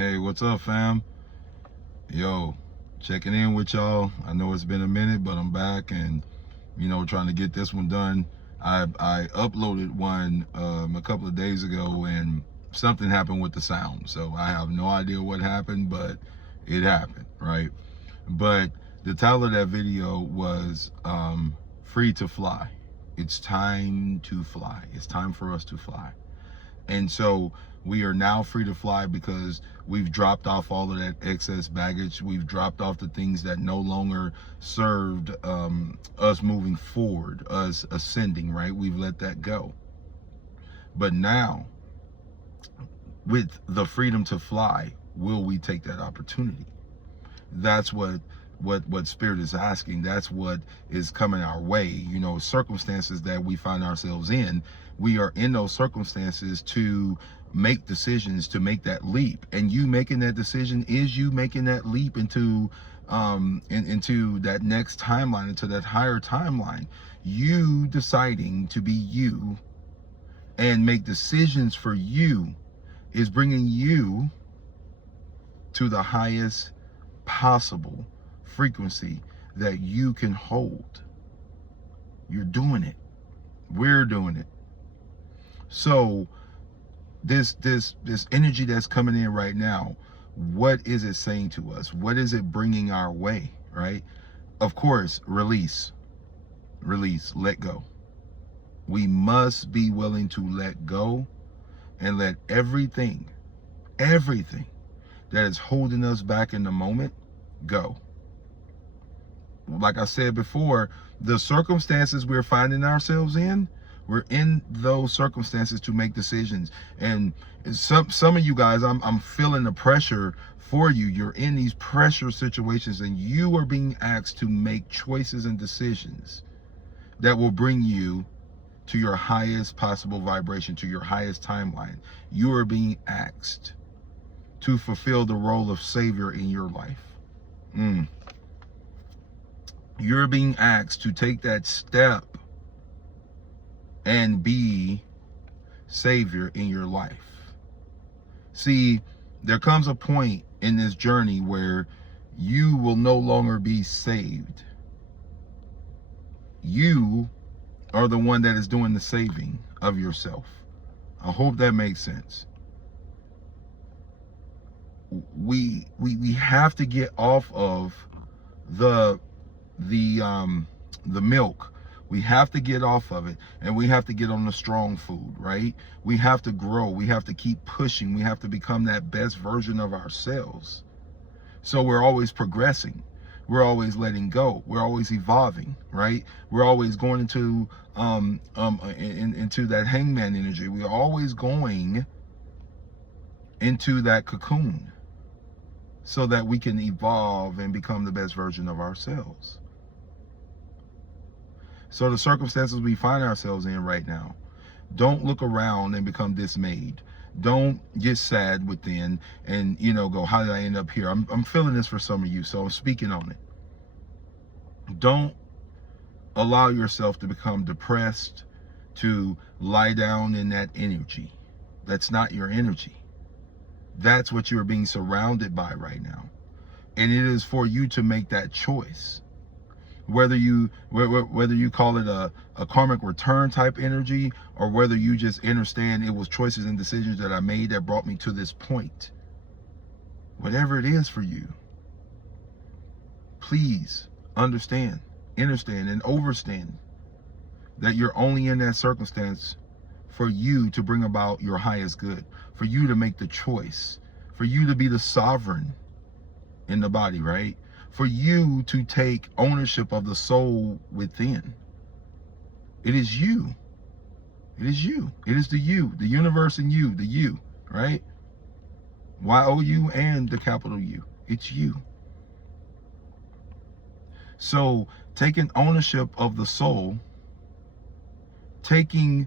Hey, what's up, fam? Yo, checking in with y'all. I know it's been a minute, but I'm back and, trying to get this one done. I uploaded one a couple of days ago and something happened with the sound. So I have no idea what happened, but it happened, right? But the title of that video was Free to Fly. It's time to fly. It's time for us to fly. And so we are now free to fly because we've dropped off all of that excess baggage. We've dropped off the things that no longer served us moving forward, us ascending, right? We've let that go. But now, with the freedom to fly, will we take that opportunity? That's what Spirit is asking. That's what is coming our way. Circumstances that we find ourselves in, we are in those circumstances to make decisions, to make that leap. And you making that decision is you making that leap into that next timeline, into that higher timeline. You deciding to be you and make decisions for you is bringing you to the highest possible frequency that you can hold. You're doing it. We're doing it. So this energy that's coming in right now, what is it saying to us? What is it bringing our way, right? Of course, release, let go. We must be willing to let go and let everything that is holding us back in the moment go. Like I said before, the circumstances we're finding ourselves in, we're in those circumstances to make decisions. And some of you guys, I'm feeling the pressure for you. You're in these pressure situations and you are being asked to make choices and decisions that will bring you to your highest possible vibration, to your highest timeline. You are being asked to fulfill the role of savior in your life. You're being asked to take that step and be savior in your life. See, there comes a point in this journey where you will no longer be saved. You are the one that is doing the saving of yourself. I hope that makes sense. We have to get off of the milk. We have to get off of it, and we have to get on the strong food, right? We have to grow. We have to keep pushing. We have to become that best version of ourselves. So we're always progressing. We're always letting go. We're always evolving, right? We're always going into that hangman energy. We're always going into that cocoon so that we can evolve and become the best version of ourselves. So the circumstances we find ourselves in right now, don't look around and become dismayed. Don't get sad within and, go, how did I end up here? I'm feeling this for some of you, so I'm speaking on it. Don't allow yourself to become depressed, to lie down in that energy. That's not your energy. That's what you're being surrounded by right now. And it is for you to make that choice. Whether you call it a karmic return type energy, or whether you just understand it was choices and decisions that I made that brought me to this point. Whatever it is for you, please understand, and overstand that you're only in that circumstance for you to bring about your highest good, for you to make the choice, for you to be the sovereign in the body, right? For you to take ownership of the soul within. It is you. It is you. It is the universe in you, the you, right? Y-O-U and the capital U. It's you. So taking ownership of the soul, taking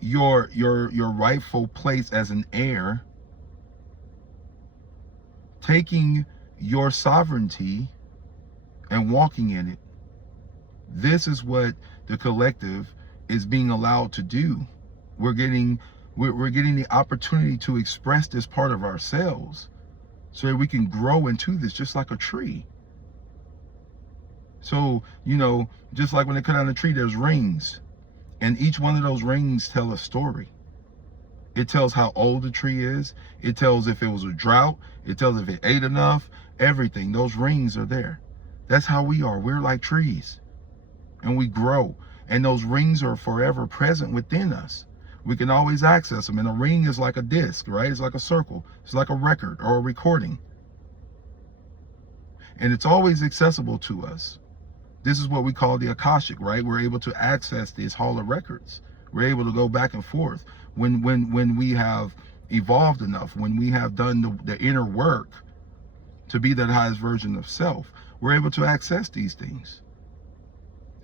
your rightful place as an heir, taking your sovereignty and walking in it. This is what the collective is being allowed to do. We're getting the opportunity to express this part of ourselves so that we can grow into this just like a tree. So, you know, just like when they cut down a tree, there's rings. And each one of those rings tell a story. It tells how old the tree is. It tells if it was a drought. It tells if it ate enough. Everything. Those rings are there. That's how we are. We're like trees. And we grow. And those rings are forever present within us. We can always access them. And a ring is like a disc, right? It's like a circle. It's like a record or a recording. And it's always accessible to us. This is what we call the Akashic, right? We're able to access this hall of records. We're able to go back and forth. When we have evolved enough, when we have done the inner work to be that highest version of self, we're able to access these things.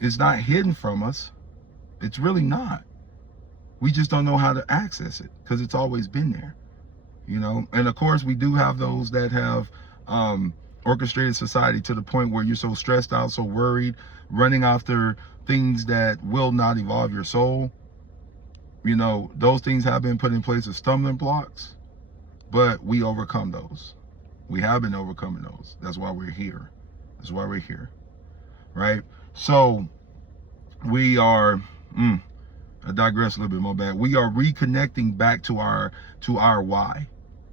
It's not hidden from us. It's really not. We just don't know how to access it because it's always been there, you know? And of course, we do have those that have orchestrated society to the point where you're so stressed out, so worried, running after things that will not evolve your soul. You know, those things have been put in place as stumbling blocks, but we overcome those. We have been overcoming those. That's why we're here. That's why we're here, right? So we are, I digress a little bit, my bad. We are reconnecting back to our why,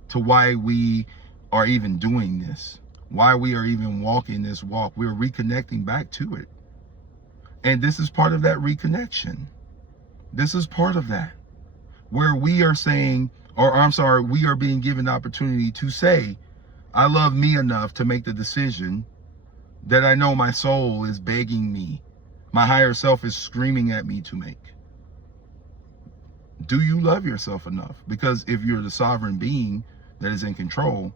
to why we are even doing this, why we are even walking this walk. We're reconnecting back to it. And this is part of that reconnection. This is part of that, where we are saying, or I'm sorry, we are being given the opportunity to say, I love me enough to make the decision that I know my soul is begging me, my higher self is screaming at me to make. Do you love yourself enough? Because if you're the sovereign being that is in control,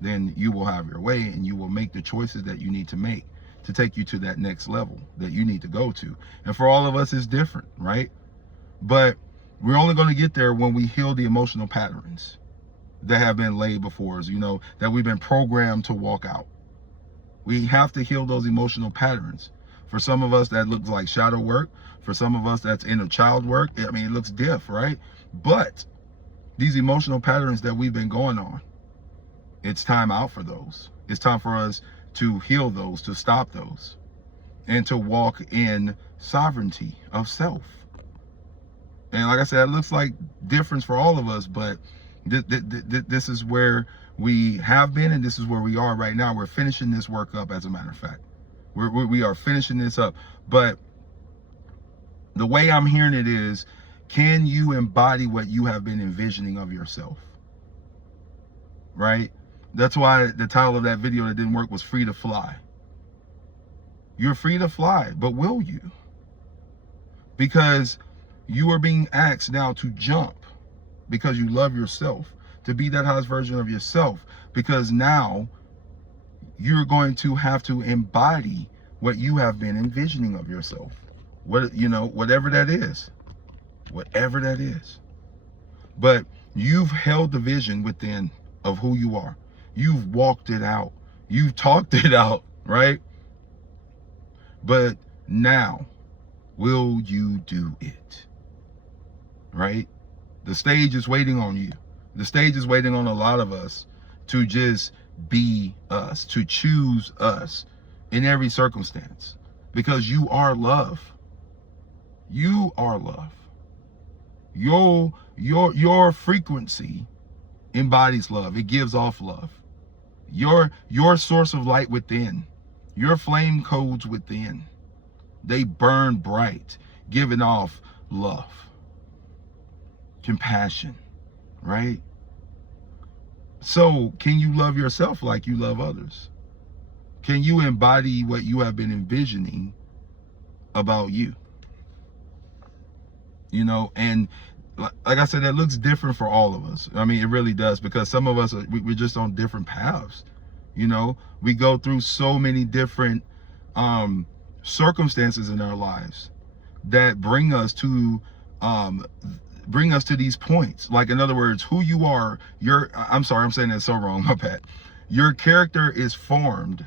then you will have your way and you will make the choices that you need to make to take you to that next level that you need to go to. And for all of us, it's different, right? But we're only going to get there when we heal the emotional patterns that have been laid before us, you know, that we've been programmed to walk out. We have to heal those emotional patterns. For some of us, that looks like shadow work. For some of us, that's inner child work. I mean, it looks diff, right? But these emotional patterns that we've been going on, it's time out for those. It's time for us to heal those, to stop those, and to walk in sovereignty of self. And like I said, it looks like difference for all of us, but this is where we have been, and this is where we are right now. We're finishing this work up, as a matter of fact. We are finishing this up. But the way I'm hearing it is, can you embody what you have been envisioning of yourself? Right? That's why the title of that video that didn't work was Free to Fly. You're free to fly, but will you? Because you are being asked now to jump because you love yourself, to be that highest version of yourself, because now you're going to have to embody what you have been envisioning of yourself. What, you know, whatever that is. Whatever that is. But you've held the vision within of who you are. You've walked it out. You've talked it out, right? But now, will you do it? Right? The stage is waiting on you. The stage is waiting on a lot of us to just be us, to choose us in every circumstance, because you are love. You are love. Your frequency embodies love. It gives off love. Your source of light within, your flame codes within, they burn bright, giving off love, compassion, right? So can you love yourself like you love others? Can you embody what you have been envisioning about you? You know, and like I said, that looks different for all of us. I mean, it really does, because some of us, we're just on different paths. You know, we go through so many different circumstances in our lives that bring us to these points. Like, in other words, who you are, I'm sorry, I'm saying that so wrong, my bad. Your character is formed.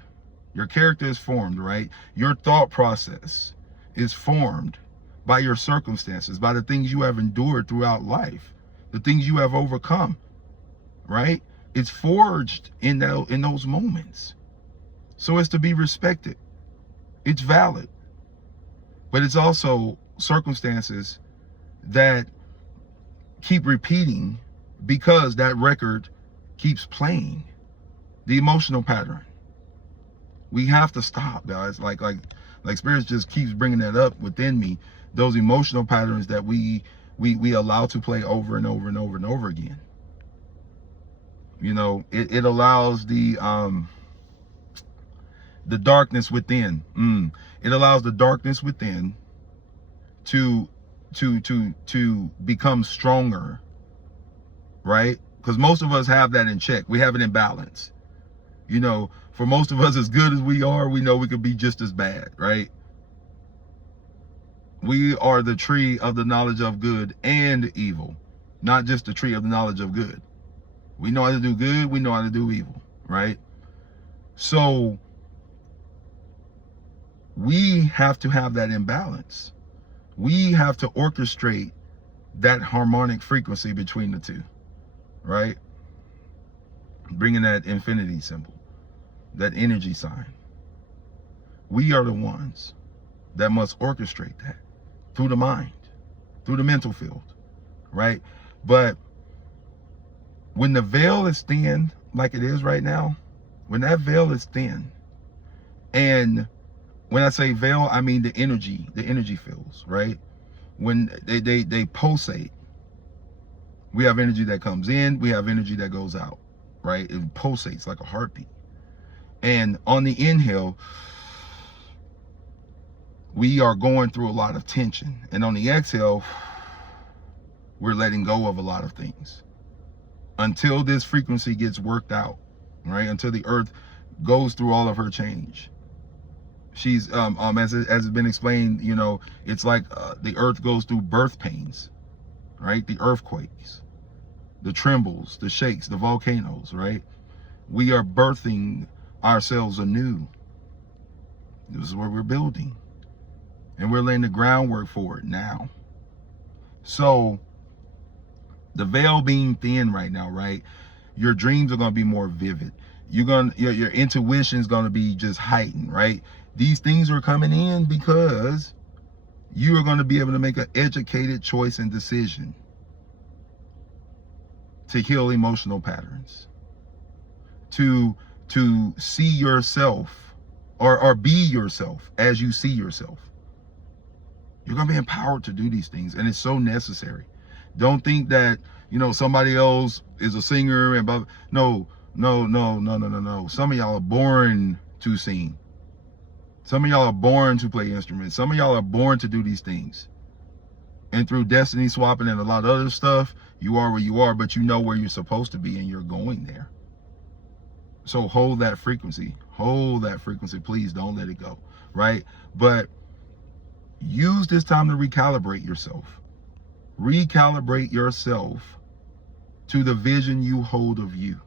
Your character is formed, right? Your thought process is formed by your circumstances, by the things you have endured throughout life, the things you have overcome, right? It's forged in those moments. So it's to be respected. It's valid. But it's also circumstances that keep repeating because that record keeps playing. The emotional pattern. We have to stop, guys. Like Spirit just keeps bringing that up within me. Those emotional patterns that we allow to play over and over and over and over again. You know, it allows the darkness within. It allows the darkness within to become stronger, right? Because most of us have that in check. We have it in balance. You know, for most of us, as good as we are, we know we could be just as bad, right? We are the tree of the knowledge of good and evil, not just the tree of the knowledge of good. We know how to do good, we know how to do evil, right? So we have to have that imbalance. We have to orchestrate that harmonic frequency between the two, right? Bringing that infinity symbol, that energy sign. We are the ones that must orchestrate that through the mind, through the mental field, right? But when the veil is thin, like it is right now, when that veil is thin, and when I say veil, I mean the energy fields, right? When they pulsate, we have energy that comes in, we have energy that goes out, right? It pulsates like a heartbeat. And on the inhale, we are going through a lot of tension. And on the exhale, we're letting go of a lot of things until this frequency gets worked out, right? Until the earth goes through all of her change. She's, as it's been explained, you know, it's like the earth goes through birth pains, right? The earthquakes, the trembles, the shakes, the volcanoes, right? We are birthing ourselves anew. This is what we're building. And we're laying the groundwork for it now. So the veil being thin right now, right? Your dreams are going to be more vivid. Your intuition is going to be just heightened, right? These things are coming in because you are going to be able to make an educated choice and decision to heal emotional patterns, to see yourself or be yourself as you see yourself. You're going to be empowered to do these things, and it's so necessary. Don't think that, you know, somebody else is a singer and blah. No. Some of y'all are born to sing. Some of y'all are born to play instruments. Some of y'all are born to do these things. And through destiny swapping and a lot of other stuff, you are where you are, but you know where you're supposed to be and you're going there. So hold that frequency. Hold that frequency. Please don't let it go, right? But use this time to recalibrate yourself. Recalibrate yourself to the vision you hold of you.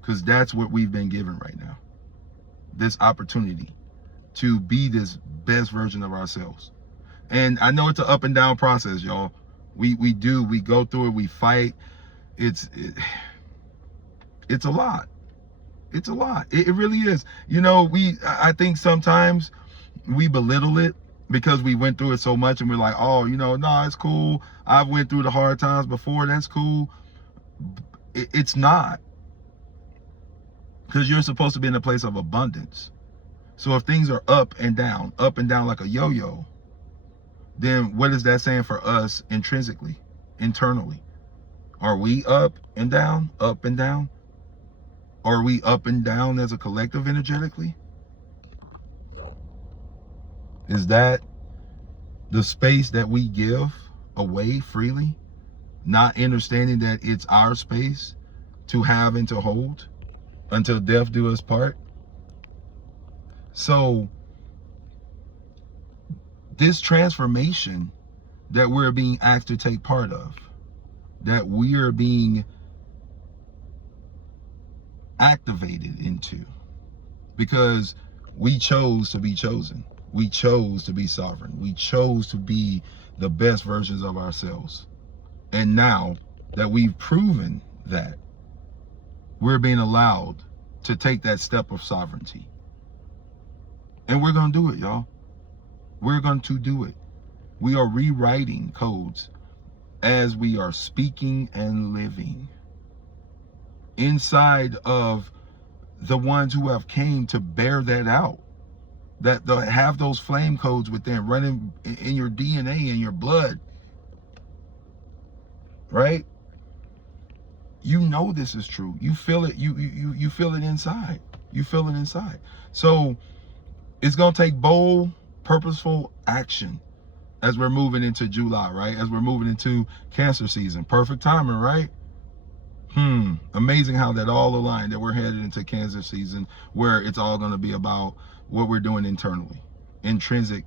Because that's what we've been given right now. This opportunity to be this best version of ourselves. And I know it's an up and down process, y'all. We go through it, we fight. It's a lot. It's a lot. It really is. You know, I think sometimes we belittle it because we went through it so much and we're like, oh, you know, no, it's cool. I've went through the hard times before. That's cool. It's not. Because you're supposed to be in a place of abundance. So if things are up and down like a yo-yo, then what is that saying for us intrinsically, internally? Are we up and down, up and down? Are we up and down as a collective energetically? Is that the space that we give away freely, not understanding that it's our space to have and to hold until death do us part? So this transformation that we're being asked to take part of, that we are being activated into, because we chose to be chosen. We chose to be sovereign. We chose to be the best versions of ourselves. And now that we've proven that, we're being allowed to take that step of sovereignty. And we're going to do it, y'all. We're going to do it. We are rewriting codes as we are speaking and living inside of the ones who have came to bear that out, that have those flame codes within, running in your DNA, in your blood, right? You know this is true. You feel it. You feel it inside. You feel it inside. So it's going to take bold, purposeful action as we're moving into July, right? As we're moving into Cancer season. Perfect timing, right? Amazing how that all aligned, that we're headed into Cancer season, where it's all going to be about what we're doing internally, intrinsic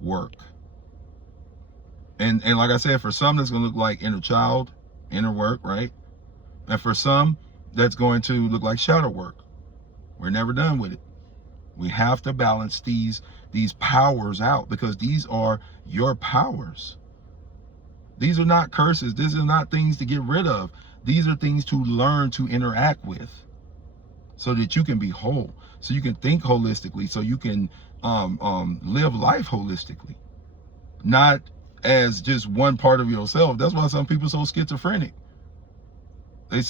work. And like I said, for some, that's going to look like inner child, inner work, right? And for some, that's going to look like shadow work. We're never done with it. We have to balance these powers out, because these are your powers. These are not curses. These are not things to get rid of. These are things to learn to interact with, so that you can be whole, so you can think holistically, so you can live life holistically, not as just one part of yourself. That's why some people are so schizophrenic. They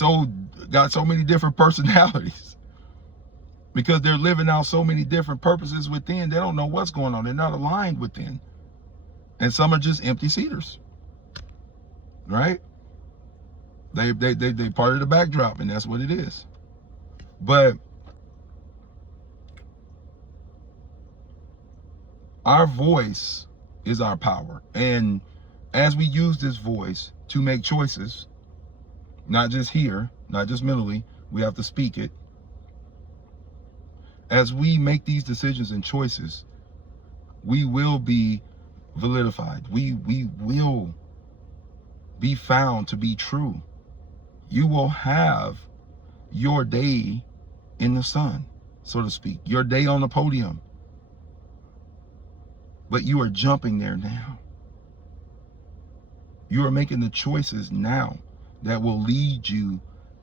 got so many different personalities, because they're living out so many different purposes within. They don't know what's going on. They're not aligned within. And some are just empty seaters, right? They part of the backdrop, and that's what it is. But our voice is our power. And as we use this voice to make choices, not just here, not just mentally, we have to speak it. As we make these decisions and choices, we will be validified. We will be found to be true. You will have your day in the sun, so to speak, your day on the podium. But you are jumping there now. You are making the choices now that will lead you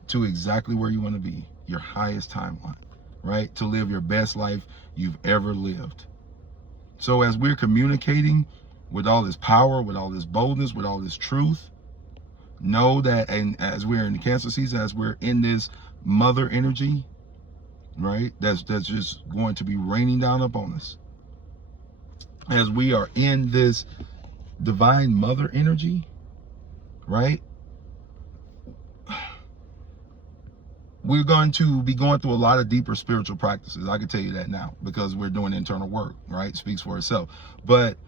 to exactly where you want to be, your highest timeline, right? To live your best life you've ever lived. So as we're communicating with all this power, with all this boldness, with all this truth, know that, and as we're in the Cancer season, as we're in this mother energy, right, that's just going to be raining down upon us, as we are in this divine mother energy, right, we're going to be going through a lot of deeper spiritual practices. I can tell you that now, because we're doing internal work, right? It speaks for itself. But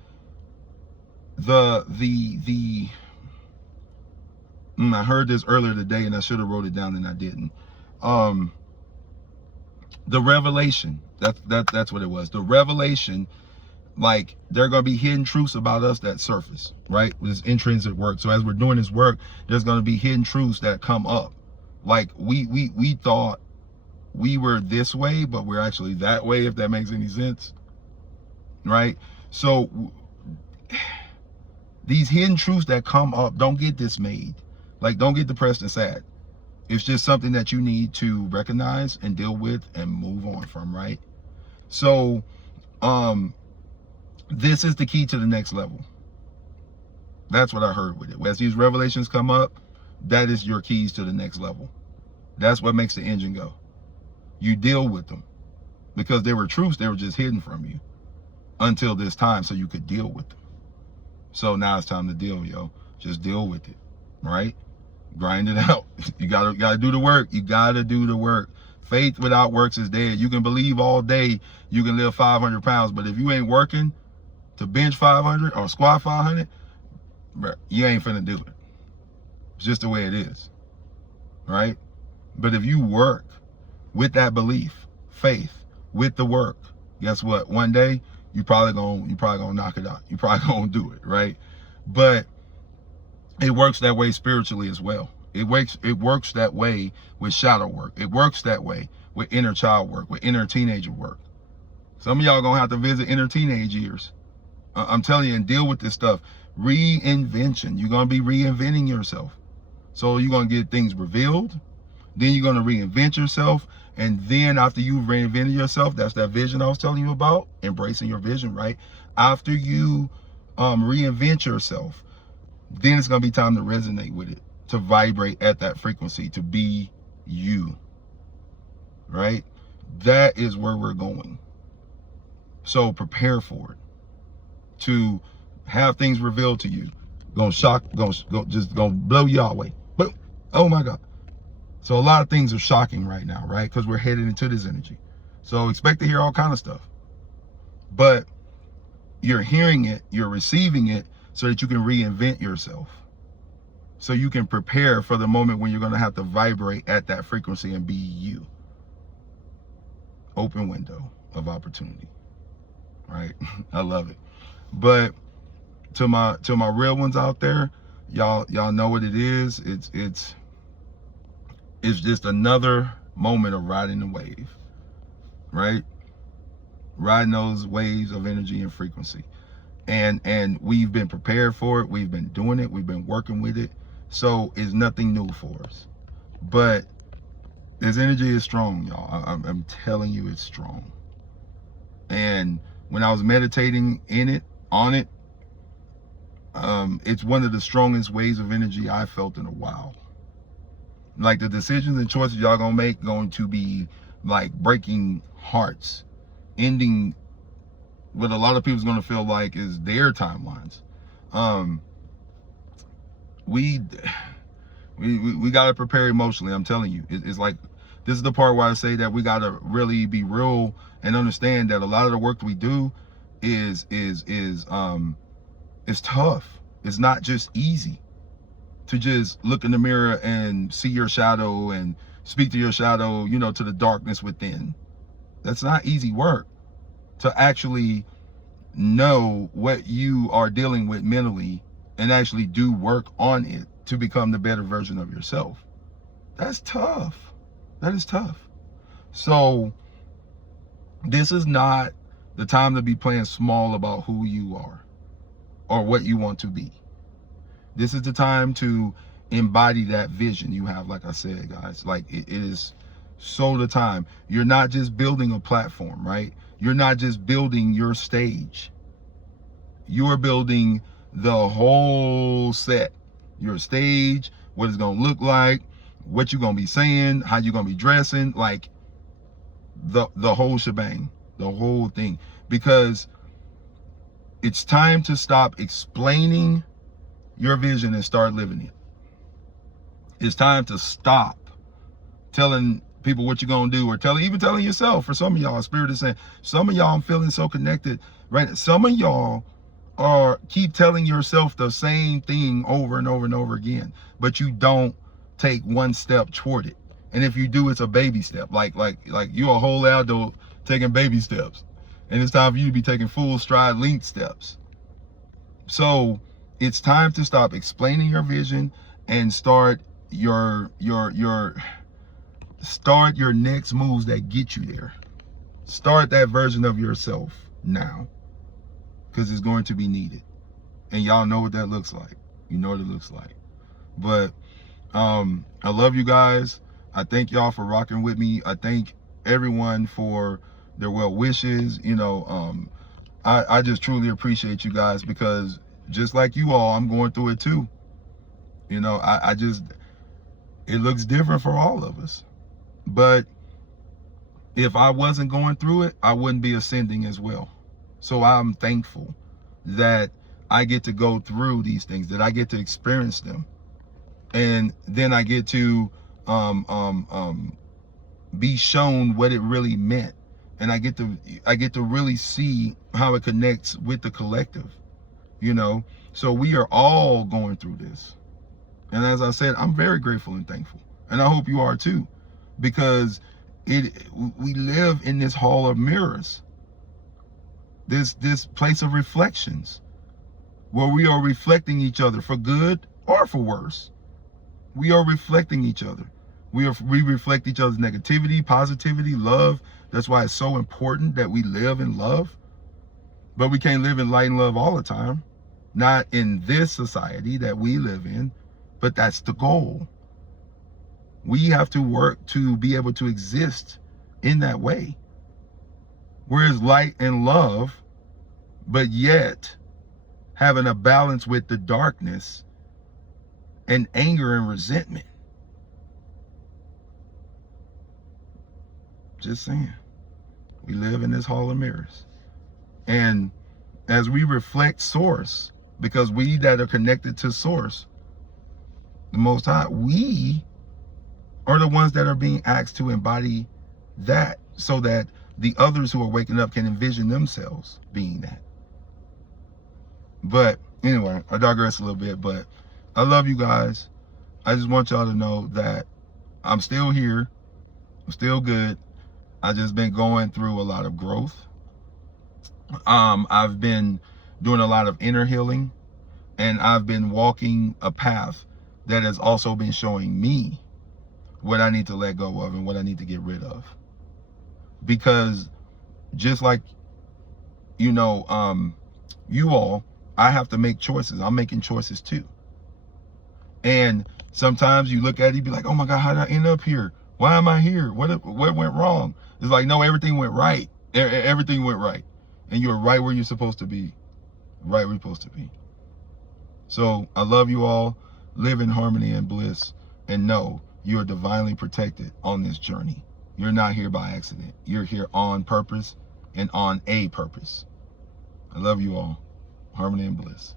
I heard this earlier today, and I should have wrote it down and I didn't. The revelation, that's what it was. The revelation, like, there are going to be hidden truths about us that surface, right? This intrinsic work. So as we're doing this work, there's going to be hidden truths that come up. Like, we thought we were this way, but we're actually that way, if that makes any sense, right? So these hidden truths that come up, don't get dismayed. Like, don't get depressed and sad. It's just something that you need to recognize and deal with and move on from, right? So this is the key to the next level. That's what I heard with it. As these revelations come up, that is your keys to the next level. That's what makes the engine go. You deal with them, because they were truths. They were just hidden from you until this time, so you could deal with them. So now it's time to deal, yo. Just deal with it, right? Grind it out. You gotta do the work. You gotta do the work. Faith without works is dead. You can believe all day you can live 500 pounds, but if you ain't working to bench 500 or squat 500, bro, you ain't finna do it. It's just the way it is, right? But if you work with that belief, faith, with the work, guess what? One day you probably gonna knock it out. You probably gonna do it, right? But it works that way spiritually as well. It works that way with shadow work. It works that way with inner child work, with inner teenager work. Some of y'all gonna have to visit inner teenage years. I'm telling you, and deal with this stuff. Reinvention. You're gonna be reinventing yourself. So you're gonna get things revealed. Then you're going to reinvent yourself. And then after you've reinvented yourself, that's that vision I was telling you about, embracing your vision, right? After you reinvent yourself, then it's going to be time to resonate with it, to vibrate at that frequency, to be you, right? That is where we're going. So prepare for it, to have things revealed to you. Gonna shock, just gonna blow you all away. Boom. Oh my God. So a lot of things are shocking right now, right? Because we're headed into this energy. So expect to hear all kind of stuff. But you're hearing it, you're receiving it so that you can reinvent yourself. So you can prepare for the moment when you're going to have to vibrate at that frequency and be you. Open window of opportunity, right? I love it. But to my real ones out there, y'all know what it is. It's just another moment of riding the wave, right? Riding those waves of energy and frequency. And we've been prepared for it. We've been doing it. We've been working with it. So it's nothing new for us. But this energy is strong, y'all. I'm telling you, it's strong. And when I was meditating on it, it's one of the strongest waves of energy I felt in a while. Like the decisions and choices y'all gonna make going to be like breaking hearts, ending what a lot of people's gonna feel like is their timelines. We gotta prepare emotionally. I'm telling you, it's like, this is the part where I say that we gotta really be real and understand that a lot of the work we do is tough. It's not just easy to just look in the mirror and see your shadow and speak to your shadow, to the darkness within. That's not easy work. To actually know what you are dealing with mentally and actually do work on it to become the better version of yourself. That's tough. That is tough. So this is not the time to be playing small about who you are or what you want to be. This is the time to embody that vision you have, like I said, guys. Like it is so the time. You're not just building a platform, right? You're not just building your stage. You're building the whole set. Your stage, what it's gonna look like, what you're gonna be saying, how you're gonna be dressing, like the whole shebang, the whole thing. Because it's time to stop explaining your vision and start living it. It's time to stop telling people what you're gonna do, or even telling yourself. For some of y'all, Spirit is saying, some of y'all, I'm feeling so connected, right? Some of y'all keep telling yourself the same thing over and over and over again, but you don't take one step toward it. And if you do, it's a baby step. Like you're a whole adult taking baby steps, and it's time for you to be taking full stride length steps. So it's time to stop explaining your vision and start your next moves that get you there. Start that version of yourself now, because it's going to be needed. And y'all know what that looks like. You know what it looks like. But I love you guys. I thank y'all for rocking with me. I thank everyone for their well wishes. I just truly appreciate you guys, because just like you all, I'm going through it too. It looks different for all of us. But if I wasn't going through it, I wouldn't be ascending as well. So I'm thankful that I get to go through these things, that I get to experience them. And then I get to be shown what it really meant. And I get to really see how it connects with the collective, So we are all going through this. And as I said, I'm very grateful and thankful. And I hope you are too, because we live in this hall of mirrors. This place of reflections, where we are reflecting each other for good or for worse. We are reflecting each other. We reflect each other's negativity, positivity, love. That's why it's so important that we live in love. But we can't live in light and love all the time. Not in this society that we live in, but that's the goal. We have to work to be able to exist in that way. Whereas light and love, but yet having a balance with the darkness and anger and resentment. Just saying. We live in this hall of mirrors. And as we reflect source, because we that are connected to source, the Most High, we are the ones that are being asked to embody that, so that the others who are waking up can envision themselves being that. But anyway, I digress a little bit, but I love you guys. I just want y'all to know that I'm still here. I'm still good. I just been going through a lot of growth. I've been doing a lot of inner healing, and I've been walking a path that has also been showing me what I need to let go of and what I need to get rid of. Because just like, you all, I have to make choices. I'm making choices too. And sometimes you look at it, you be like, oh my God, how did I end up here? Why am I here? What went wrong? It's like, no, everything went right. Everything went right. And you're right where you're supposed to be. Right where you're supposed to be. So I love you all. Live in harmony and bliss. And know you are divinely protected on this journey. You're not here by accident. You're here on purpose and on a purpose. I love you all. Harmony and bliss.